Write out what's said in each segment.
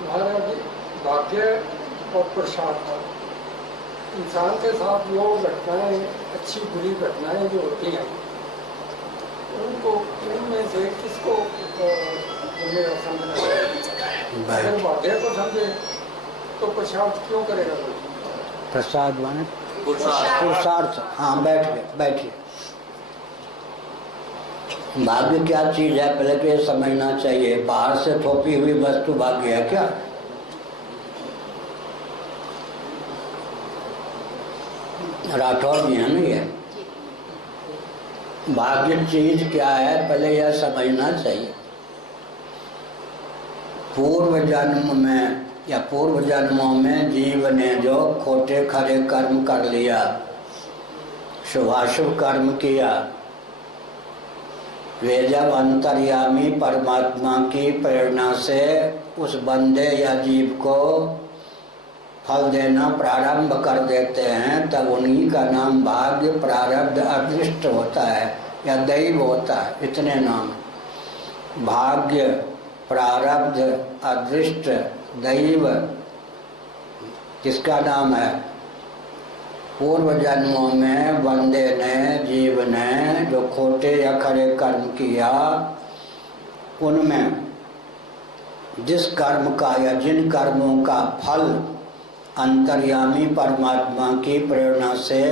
महाराज भाग्य और पुरुषार्थ, इंसान के साथ जो घटनाएं, अच्छी बुरी घटनाएं जो होती हैं, उनको उनमें से किसको समझना चाहिए? अगर भाग्य को समझे तो पुरुषार्थ क्यों करेगा? प्रसाद माने पुरुषार्थ। हाँ, बैठिए। भाग्य क्या चीज है पहले तो ये समझना चाहिए। बाहर से थोपी हुई वस्तु भाग्य है क्या? राठौर जी है ना ये। भाग्य चीज क्या है पहले यह समझना चाहिए। पूर्व जन्म में या पूर्व जन्मों में जीव ने जो खोटे खरे कर्म कर लिया, शुभाशुभ कर्म किया, वे जब अंतर्यामी परमात्मा की प्रेरणा से उस बंदे या जीव को फल देना प्रारंभ कर देते हैं, तब उन्हीं का नाम भाग्य, प्रारब्ध, अदृष्ट होता है या दैव होता है। इतने नाम भाग्य, प्रारब्ध, अदृष्ट, दैव किसका नाम है? पूर्व जन्मों में बंदे ने, जीव ने जो खोटे या खरे कर्म किया, उनमें जिस कर्म का या जिन कर्मों का फल अंतर्यामी परमात्मा की प्रेरणा से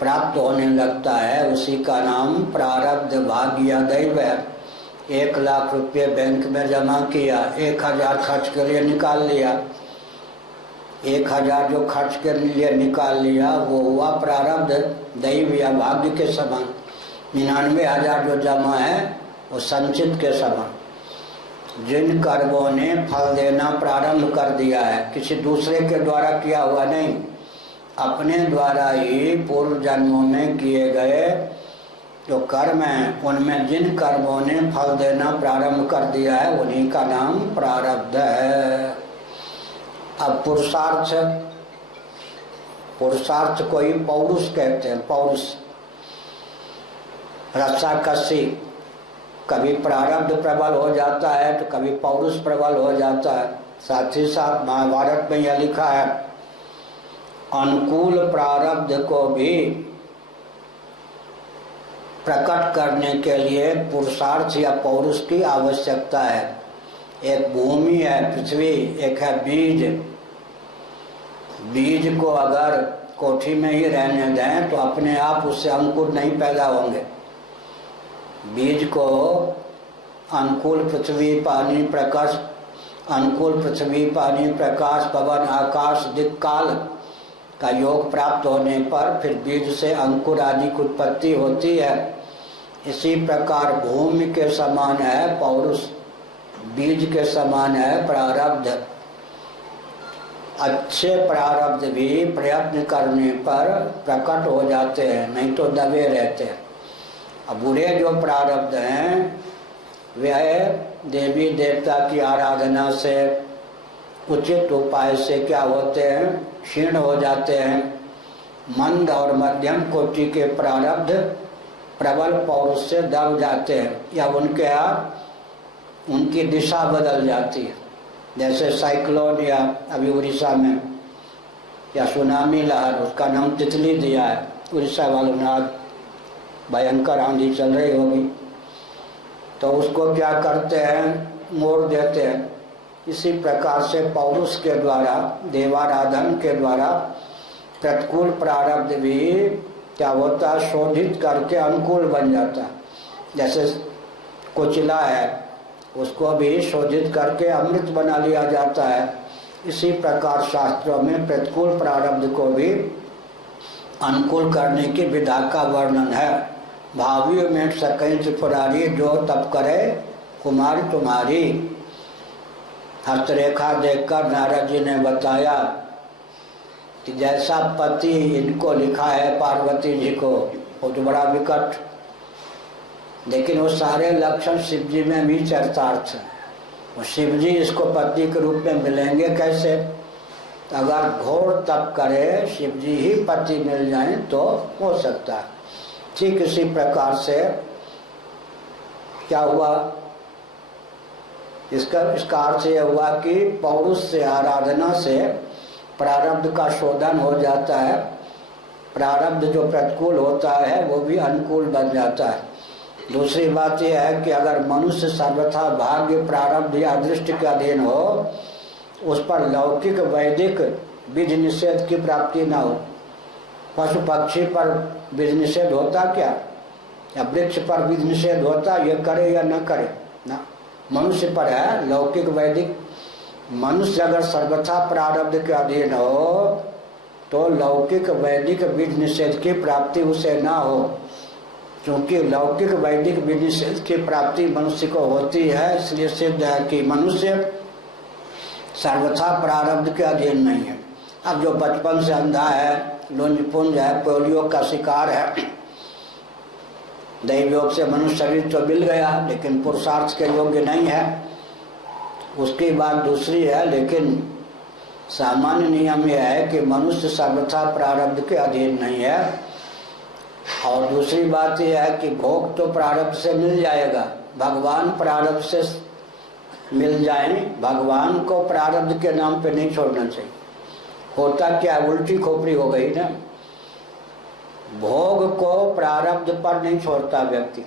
प्राप्त होने लगता है, उसी का नाम प्रारब्ध, भाग्य या दैव है। 1 लाख रुपये बैंक में जमा किया, 1000 खर्च के लिए निकाल लिया, 1000 जो खर्च के लिए निकाल लिया वो हुआ प्रारब्ध, दैव या भाग्य के समान। 99,000 जो जमा है वो संचित के समान। जिन कर्मों ने फल देना प्रारंभ कर दिया है, किसी दूसरे के द्वारा किया हुआ नहीं, अपने द्वारा ही पूर्व जन्मों में किए गए जो कर्म हैं, उनमें जिन कर्मों ने फल देना प्रारंभ कर दिया है उन्हीं का नाम प्रारब्ध है। अब पुरुषार्थ को ही पौरुष कहते हैं। पौरुष रस्साकसी, कभी प्रारब्ध प्रबल हो जाता है तो कभी पौरुष प्रबल हो जाता है। साथ ही साथ महाभारत में यह लिखा है, अनुकूल प्रारब्ध को भी प्रकट करने के लिए पुरुषार्थ या पौरुष की आवश्यकता है। एक भूमि है पृथ्वी, एक है बीज। बीज को अगर कोठी में ही रहने दें तो अपने आप उससे अंकुर नहीं पैदा होंगे। बीज को अनुकूल पृथ्वी पानी प्रकाश, अनुकूल पृथ्वी पानी प्रकाश पवन आकाश दिक्काल का योग प्राप्त होने पर फिर बीज से अंकुर आदि की उत्पत्ति होती है। इसी प्रकार भूमि के समान है पौरुष, बीज के समान है प्रारब्ध। अच्छे प्रारब्ध भी प्रयत्न करने पर प्रकट हो जाते हैं, नहीं तो दबे रहते हैं। अब बुरे जो प्रारब्ध हैं वह देवी देवता की आराधना से, उचित उपाय से क्या होते हैं, क्षीण हो जाते हैं। मंद और मध्यम कोटि के प्रारब्ध प्रबल पौरुष से दब जाते हैं या उनकी दिशा बदल जाती है। जैसे साइक्लोन या अभी उड़ीसा में या सुनामी लहर, उसका नाम तितली दिया है। उड़ीसा वालों ने आज भयंकर आंधी चल रही होगी तो उसको क्या करते हैं, मोड़ देते हैं। इसी प्रकार से पौरुष के द्वारा, देवाराधन के द्वारा प्रतिकूल प्रारब्ध भी क्या होता है, शोधित करके अनुकूल बन जाता है। जैसे कोचिला है, उसको भी शोधित करके अमृत बना लिया जाता है। इसी प्रकार शास्त्रों में प्रतिकूल प्रारब्ध को भी अनुकूल करने की विधा का वर्णन है। भावियों में सकें त्रिपुरारी, जो तप करे कुमारी तुम्हारी। हस्तरेखा देखकर नारद जी ने बताया कि जैसा पति इनको लिखा है पार्वती जी को, वो तो बड़ा विकट, लेकिन वो सारे लक्षण शिव जी में भी चरितार्थ है। वो शिव जी इसको पति के रूप में मिलेंगे कैसे? अगर घोर तप करे, शिव जी ही पति मिल जाए तो हो सकता है। ठीक इसी प्रकार से क्या हुआ, इसका अर्थ यह हुआ कि पौरुष से, आराधना से प्रारब्ध का शोधन हो जाता है। प्रारब्ध जो प्रतिकूल होता है वो भी अनुकूल बन जाता है। दूसरी बात यह है कि अगर मनुष्य सर्वथा भाग्य, प्रारब्ध या अदृष्ट के अधीन हो, उस पर लौकिक वैदिक विधि निषेध की प्राप्ति न हो। पशु पक्षी पर विधि निषेध होता क्या, या वृक्ष पर विधि निषेध होता, ये करे या न करे ना। मनुष्य पर है लौकिक वैदिक। मनुष्य अगर सर्वथा प्रारब्ध के अधीन हो तो लौकिक वैदिक विधि निषेध की प्राप्ति उसे ना हो, क्योंकि लौकिक वैदिक विधि निषेध की प्राप्ति मनुष्य को होती है। इसलिए सिद्ध है कि मनुष्य सर्वथा प्रारब्ध के अधीन नहीं है। अब जो बचपन से अंधा है, लुंज-पुंज है, पोलियो का शिकार है, दैवयोग से मनुष्य शरीर तो मिल गया लेकिन पुरुषार्थ के योग्य नहीं है, उसकी बात दूसरी है। लेकिन सामान्य नियम यह है कि मनुष्य सर्वथा प्रारब्ध के अधीन नहीं है। और दूसरी बात यह है कि भोग तो प्रारब्ध से मिल जाएगा, भगवान प्रारब्ध से मिल जाए, भगवान को प्रारब्ध के नाम पे नहीं छोड़ना चाहिए। होता क्या, उल्टी खोपड़ी हो गई ना। भोग को प्रारब्ध पर नहीं छोड़ता व्यक्ति,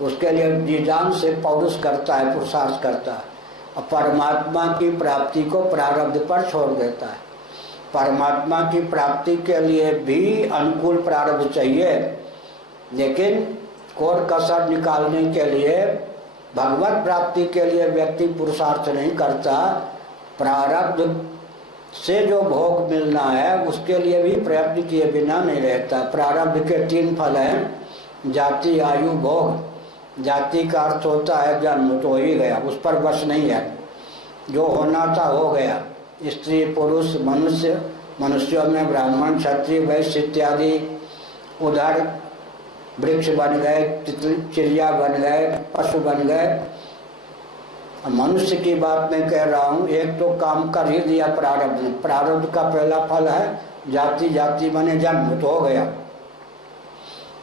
उसके लिए निजान से पौरुष करता है, पुरुषार्थ करता है, और परमात्मा की प्राप्ति को प्रारब्ध पर छोड़ देता है। परमात्मा की प्राप्ति के लिए भी अनुकूल प्रारब्ध चाहिए, लेकिन कोर कसर निकालने के लिए, भगवत प्राप्ति के लिए व्यक्ति पुरुषार्थ नहीं करता। प्रारब्ध से जो भोग मिलना है उसके लिए भी प्रयत्न किए बिना नहीं रहता। प्रारब्ध के 3 फल हैं, जाति, आयु, भोग। जाति का अर्थ होता है जन्म, तो हो ही गया, उस पर बस नहीं है, जो होना था हो गया। स्त्री, पुरुष, मनुष्य, मनुष्यों में ब्राह्मण, क्षत्रिय, वैश्य इत्यादि। उधर वृक्ष बन गए, चिड़िया बन गए, पशु बन गए। मनुष्य की बात मैं कह रहा हूँ, एक तो काम कर ही दिया प्रारब्ध ने। प्रारब्ध का पहला फल है जाति, जाति बने जन्म, तो हो गया।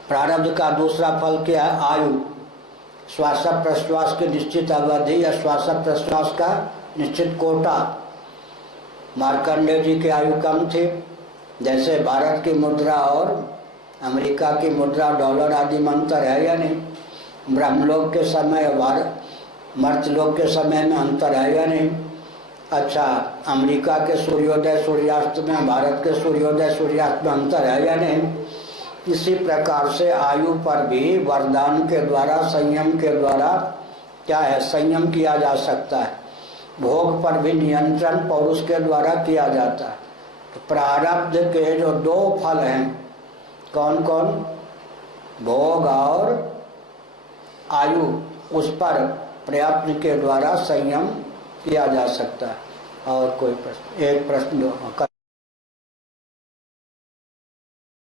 प्रारब्ध का दूसरा फल क्या है, आयु। श्वास प्रश्वास की निश्चित अवधि या श्वास प्रश्वास का निश्चित कोटा। मार्कंडेय जी की आयु कम थी। जैसे भारत की मुद्रा और अमेरिका की मुद्रा, डॉलर आदि में अंतर है या नहीं। ब्रह्मलोक के समय और मर्त्यलोक के समय में अंतर है या नहीं। अच्छा, अमेरिका के सूर्योदय सूर्यास्त में, भारत के सूर्योदय सूर्यास्त में अंतर है या नहीं। इसी प्रकार से आयु पर भी वरदान के द्वारा, संयम के द्वारा क्या है, संयम किया जा सकता है। भोग पर भी नियंत्रण पौरुष के द्वारा किया जाता है। तो प्रारब्ध के जो 2 फल हैं, कौन कौन, भोग और आयु, उस पर प्रयत्न के द्वारा संयम किया जा सकता है। और कोई प्रश्न, एक प्रश्न